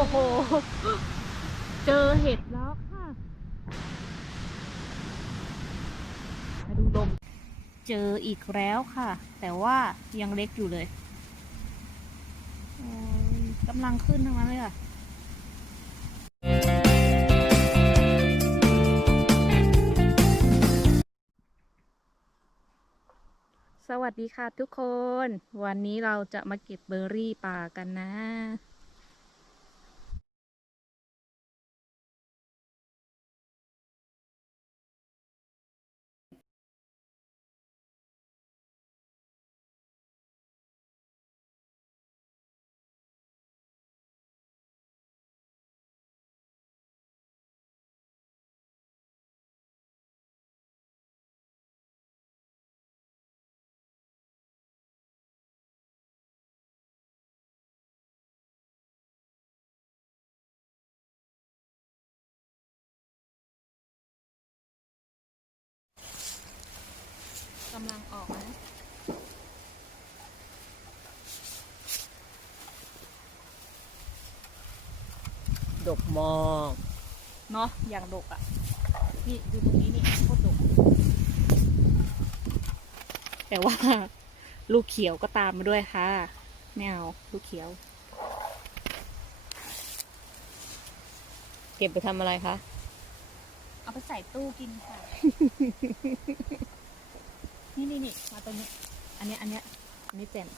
อ้โห เจอเห็ดแล้วค่ะมาดูลม เจออีกแล้วค่ะ แต่ว่ายังเล็กอยู่เลยโอ้ยกำลังขึ้นทั้งนั้นเลยค่ะสวัสดีค่ะทุกคน วันนี้เราจะมาเก็บเบอร์รี่ป่ากันนะำลังออกนะดกมองเนาะอย่างดกอะ่ะ นี่ดูตรงนี้นี่โคตรดก แต่ว่า ลูกเขียวก็ตามมาด้วยค่ะ ไม่เอาลูกเขียว เก็บไปทำอะไรคะ เอาไปใส่ตู้กินค่ะ นี่นี่นี่มาตรงนี้ อันเนี้ยอันเนี้ยอันนี้เต็ม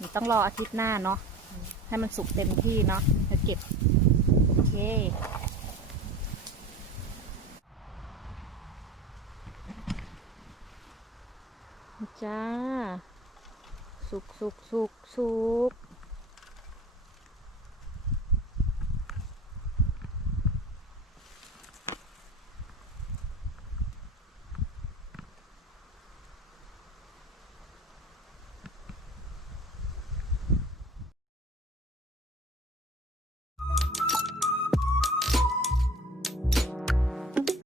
นี่ต้องรออาทิตย์หน้าเนาะ ให้มันสุกเต็มที่เนาะแล้วเก็บ โอเคจ้า สุกสุกสุกสุก